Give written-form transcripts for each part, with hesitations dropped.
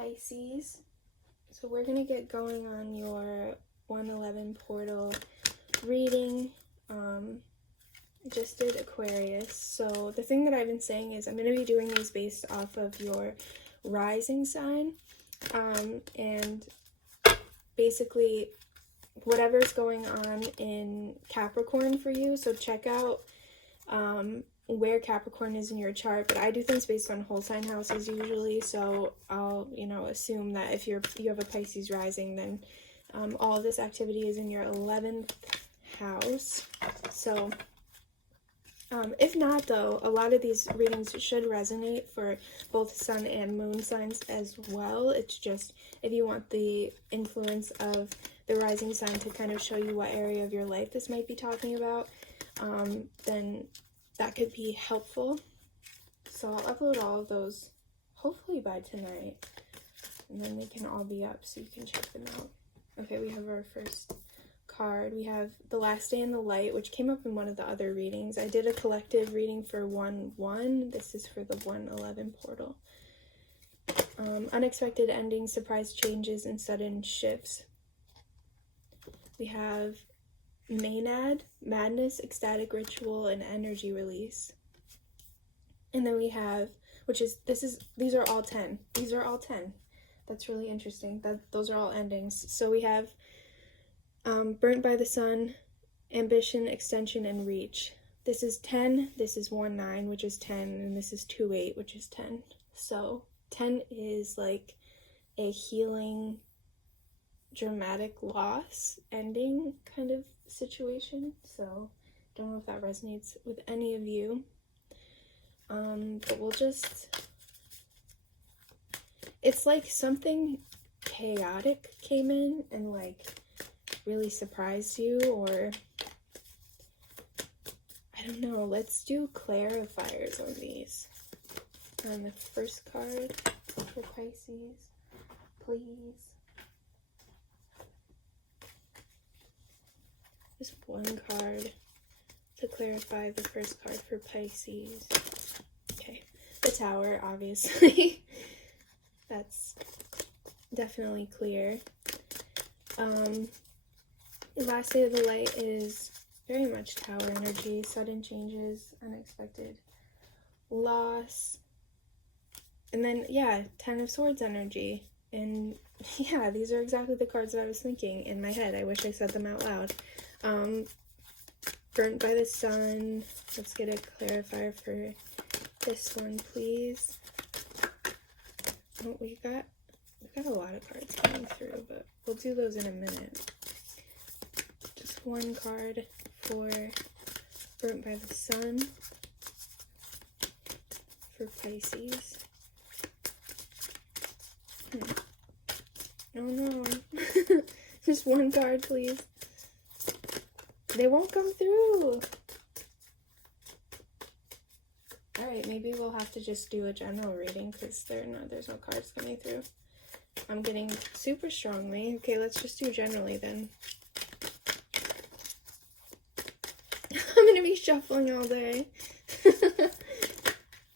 Pisces. So we're going to get going on your 111 portal reading. Just did Aquarius. So the thing that I've been saying is I'm going to be doing these based off of your rising sign. And basically whatever's going on in Capricorn for you. So check out where Capricorn is in your chart, but I do things based on whole sign houses usually, so I'll, assume that if you have a Pisces rising, then all of this activity is in your 11th house. So if not, though, a lot of these readings should resonate for both sun and moon signs as well. It's just if you want the influence of the rising sign to kind of show you what area of your life this might be talking about, then that could be helpful. So I'll upload all of those hopefully by tonight, and then they can all be up so you can check them out. Okay, we have our first card. We have The Last Day in the Light, which came up in one of the other readings. I did a collective reading for 1-1. This is for the 111 portal. Unexpected endings, surprise changes, and sudden shifts. We have Maenad, madness, ecstatic ritual, and energy release. And then we have, these are all 10. These are all 10. That's really interesting. Those are all endings. So we have burnt by the sun, ambition, extension, and reach. This is 10, this is 1-9, which is 10, and this is 2-8, which is 10. So 10 is like a healing, dramatic loss ending kind of situation. So don't know if that resonates with any of you. But we'll just, it's like something chaotic came in and like really surprised you, or I don't know. Let's do clarifiers on these. On the first card for Pisces, please. Just one card to clarify the first card for Pisces. Okay, the Tower, obviously. That's definitely clear. The Last Day of the Light is very much Tower energy, sudden changes, unexpected loss. And then, yeah, 10 of Swords energy. And yeah, these are exactly the cards that I was thinking in my head. I wish I said them out loud. Burnt by the sun. Let's get a clarifier for this one, please. Oh, we got a lot of cards coming through, but we'll do those in a minute. Just one card for Burnt by the Sun for Pisces. Oh no. Just one card, please. They won't come through. Alright, maybe we'll have to just do a general reading because there's no cards coming through. I'm getting super strongly. Okay, let's just do generally then. I'm gonna be shuffling all day.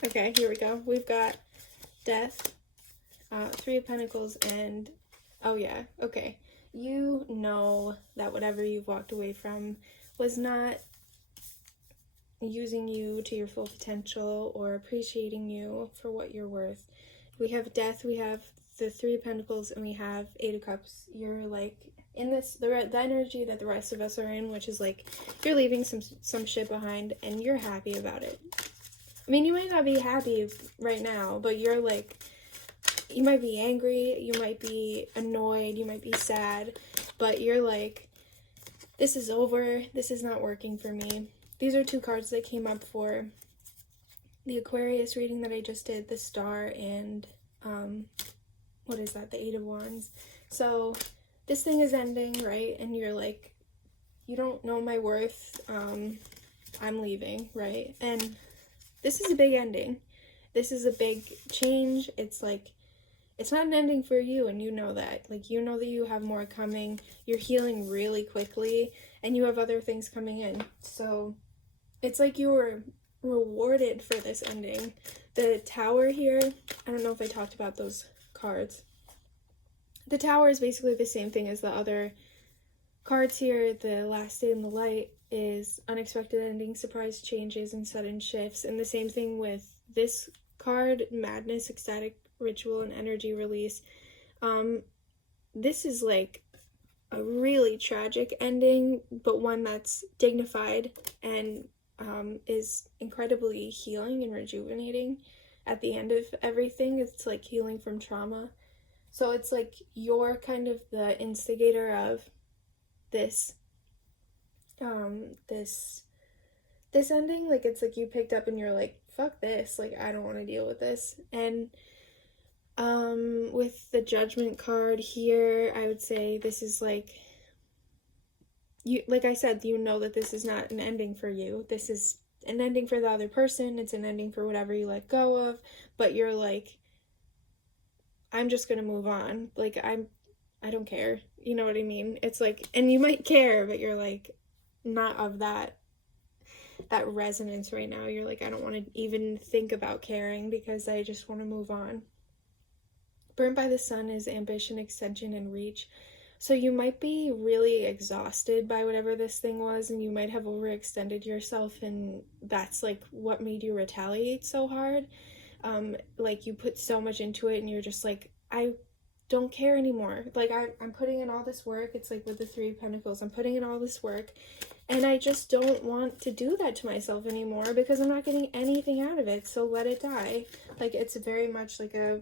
Okay, here we go. We've got Death, Three of Pentacles, and oh yeah, okay. You know that whatever you've walked away from was not using you to your full potential or appreciating you for what you're worth. We have Death, we have the Three of Pentacles, and we have Eight of Cups. You're like in this, the energy that the rest of us are in, which is like you're leaving some shit behind and you're happy about it. I mean, you might not be happy right now, but you're like, you might be angry, you might be annoyed, you might be sad, but you're like, this is over, this is not working for me. These are two cards that came up for the Aquarius reading that I just did, the Star and, what is that, the Eight of Wands. So this thing is ending, right? And you're like, you don't know my worth, I'm leaving, right? And this is a big ending. This is a big change. It's like, it's not an ending for you, and you know that. Like, you know that you have more coming. You're healing really quickly, and you have other things coming in. So it's like you were rewarded for this ending. The Tower here, I don't know if I talked about those cards. The Tower is basically the same thing as the other cards here. The Last Day in the Light is unexpected endings, surprise changes, and sudden shifts. And the same thing with this card, Madness, ecstatic ritual, and energy release. This is like a really tragic ending, but one that's dignified and is incredibly healing and rejuvenating at the end of everything. It's like healing from trauma. So it's like you're kind of the instigator of this this ending. Like, it's like you picked up and you're like, fuck this, like, I don't want to deal with this. And with the Judgment card here, I would say this is like, you, like I said, you know that this is not an ending for you. This is an ending for the other person. It's an ending for whatever you let go of, but you're like, I'm just gonna move on. Like, I don't care. You know what I mean? It's like, and you might care, but you're like, not of that resonance right now. You're like, I don't want to even think about caring because I just want to move on. Burnt by the Sun is ambition, extension, and reach. So you might be really exhausted by whatever this thing was, and you might have overextended yourself, and that's like what made you retaliate so hard. Like, you put so much into it and you're just like, I don't care anymore. Like, I'm putting in all this work. It's like with the Three of Pentacles, I'm putting in all this work and I just don't want to do that to myself anymore because I'm not getting anything out of it. So let it die. Like, it's very much like a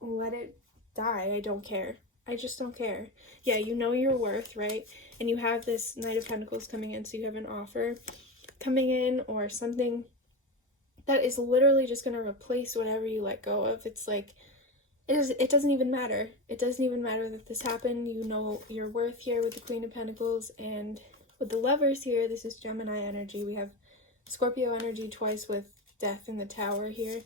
let it die. I don't care. I just don't care. Yeah, you know your worth, right? And you have this Knight of Pentacles coming in, so you have an offer coming in or something that is literally just going to replace whatever you let go of. It's like, it doesn't even matter. It doesn't even matter that this happened. You know your worth here with the Queen of Pentacles, and with the Lovers here, this is Gemini energy. We have Scorpio energy twice with Death in the Tower here.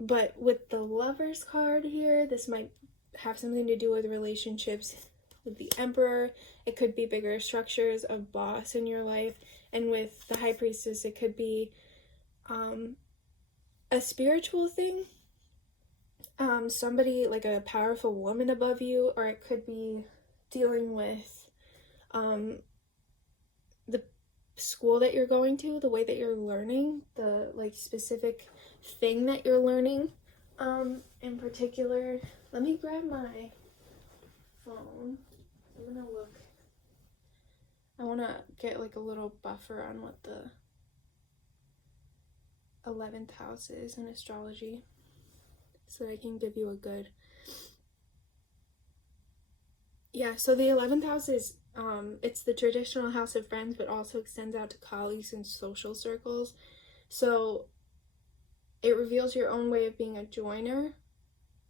But with the Lovers card here, this might have something to do with relationships with the Emperor. It could be bigger structures of boss in your life. And with the High Priestess, it could be a spiritual thing. Somebody like a powerful woman above you, or it could be dealing with the school that you're going to, the way that you're learning, the like specific thing that you're learning. In particular, let me grab my phone. I'm gonna look. I want to get like a little buffer on what the 11th house is in astrology, so that I can give you a good. Yeah, so the 11th house is it's the traditional house of friends, but also extends out to colleagues and social circles. So it reveals your own way of being a joiner,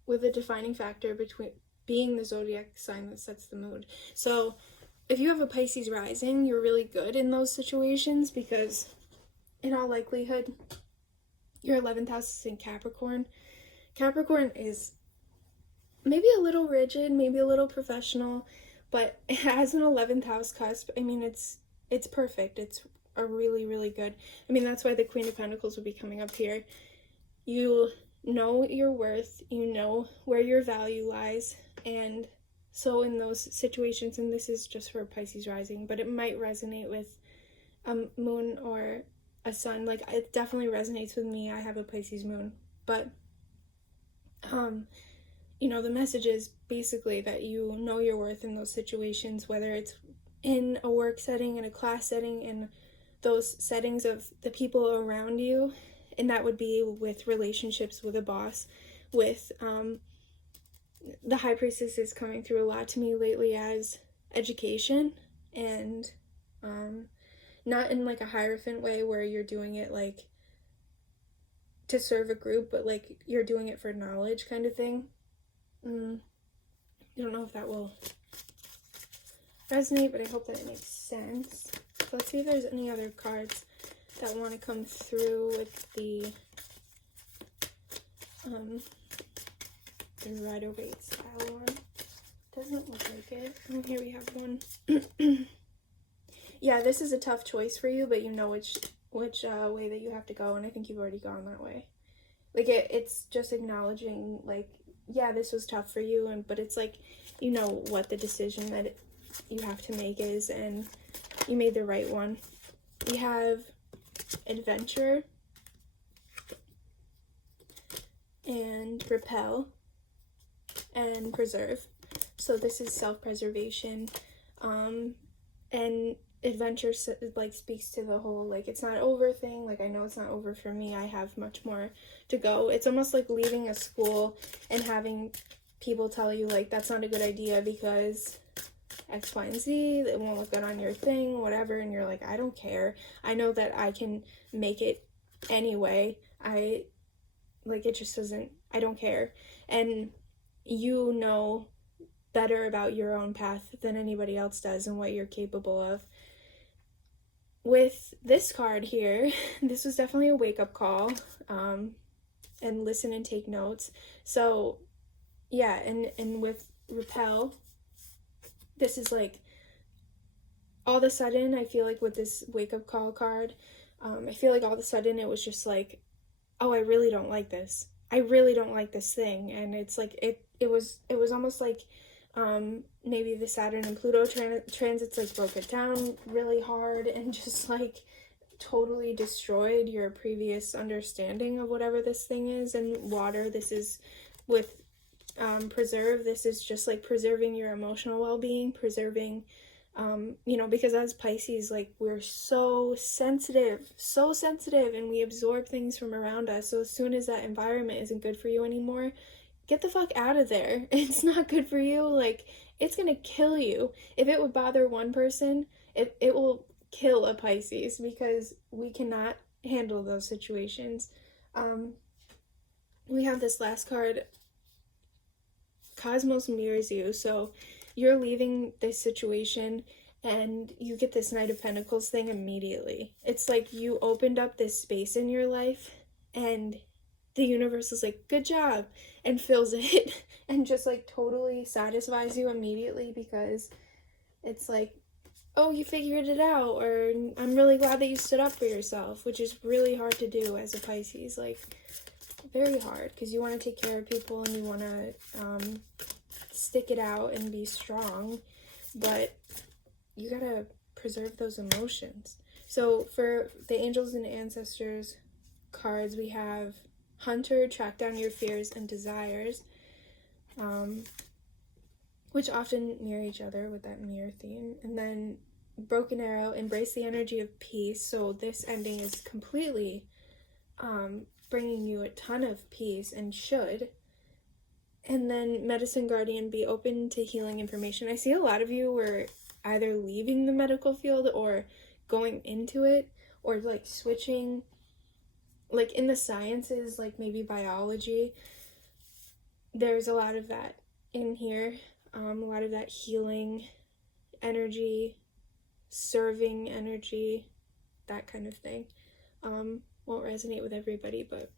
with a defining factor between being the zodiac sign that sets the mood. So if you have a Pisces rising, you're really good in those situations because in all likelihood your 11th house is in Capricorn. Capricorn is maybe a little rigid, maybe a little professional, but it has an 11th house cusp. I mean, it's perfect. It's a really, really good. I mean, that's why the Queen of Pentacles would be coming up here. You know your worth, you know where your value lies, and so in those situations, and this is just for Pisces rising, but it might resonate with a moon or a sun. Like, it definitely resonates with me. I have a Pisces moon, but you know, the message is basically that you know your worth in those situations, whether it's in a work setting, in a class setting, in those settings of the people around you. And that would be with relationships with a boss, with the High Priestess is coming through a lot to me lately as education, and not in like a hierophant way where you're doing it like to serve a group, but like you're doing it for knowledge kind of thing. I don't know if that will resonate, but I hope that it makes sense. So let's see if there's any other cards that want to come through with the Rider-Waite style one. Doesn't look like it. Oh, here we have one. Yeah, this is a tough choice for you, but you know which way that you have to go, and I think you've already gone that way. Like, it's just acknowledging, like, yeah, this was tough for you, but it's like, you know what the decision that you have to make is, and you made the right one. We have adventure and repel and preserve. So this is self-preservation, and adventure like speaks to the whole like it's not over thing. Like I know it's not over for me, I have much more to go. It's almost like leaving a school and having people tell you like that's not a good idea because X, Y, and Z, it won't look good on your thing, whatever, and you're like, I don't care. I know that I can make it anyway. It just doesn't, I don't care. And you know better about your own path than anybody else does and what you're capable of. With this card here, this was definitely a wake-up call, and listen and take notes. So, yeah, and with repel, this is like, all of a sudden, I feel like with this wake-up call card, I feel like all of a sudden it was just like, oh, I really don't like this. I really don't like this thing. And it's like, it was almost like, maybe the Saturn and Pluto transits like broke it down really hard and just like totally destroyed your previous understanding of whatever this thing is. And water, this is with preserve, this is just like preserving your emotional well-being, preserving because as Pisces, like we're so sensitive, and we absorb things from around us. So as soon as that environment isn't good for you anymore, get the fuck out of there. It's not good for you. Like, it's gonna kill you. If it would bother one person, it will kill a Pisces, because we cannot handle those situations. We have this last card, Cosmos mirrors you. So you're leaving this situation and you get this Knight of Pentacles thing immediately. It's like you opened up this space in your life and the universe is like, good job, and fills it and just like totally satisfies you immediately, because it's like, oh, you figured it out, or I'm really glad that you stood up for yourself, which is really hard to do as a Pisces. Like, very hard, because you want to take care of people and you want to stick it out and be strong, but you gotta preserve those emotions. So for the angels and ancestors cards, we have Hunter, track down your fears and desires, which often mirror each other with that mirror theme. And then Broken Arrow, embrace the energy of peace. So this ending is completely bringing you a ton of peace, and should. And then Medicine Guardian, be open to healing information. I see a lot of you were either leaving the medical field or going into it, or like switching, like in the sciences, like maybe biology. There's a lot of that in here, a lot of that healing energy, serving energy, that kind of thing. Won't resonate with everybody, but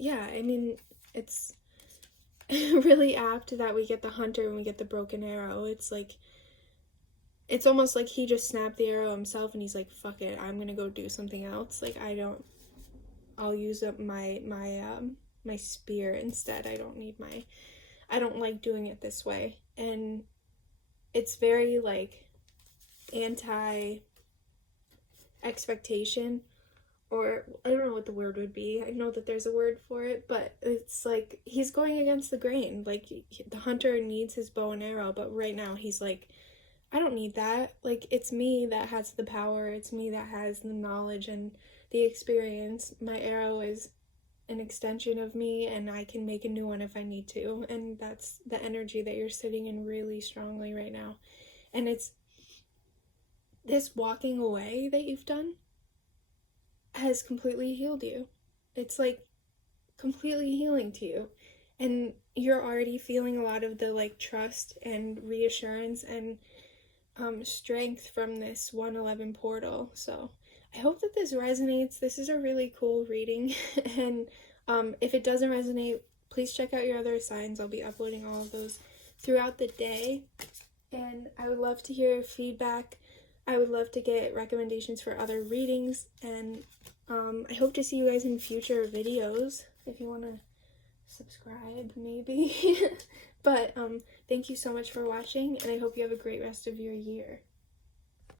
yeah, I mean, it's really apt that we get the Hunter and we get the Broken Arrow. It's like, it's almost like he just snapped the arrow himself and he's like, fuck it, I'm gonna go do something else. Like, I'll use up my spear instead. I don't like doing it this way. And it's very like anti expectation, or I don't know what the word would be. I know that there's a word for it, but it's like he's going against the grain. Like, the Hunter needs his bow and arrow, but right now he's like, I don't need that. Like, it's me that has the power. It's me that has the knowledge and the experience. My arrow is an extension of me, and I can make a new one if I need to. And that's the energy that you're sitting in really strongly right now. And it's this walking away that you've done has completely healed you. It's like completely healing to you. And you're already feeling a lot of the like trust and reassurance and strength from this 111 portal. So I hope that this resonates. This is a really cool reading. And if it doesn't resonate, please check out your other signs. I'll be uploading all of those throughout the day. And I would love to hear feedback. I would love to get recommendations for other readings. And I hope to see you guys in future videos. If you want to subscribe maybe. But thank you so much for watching, and I hope you have a great rest of your year.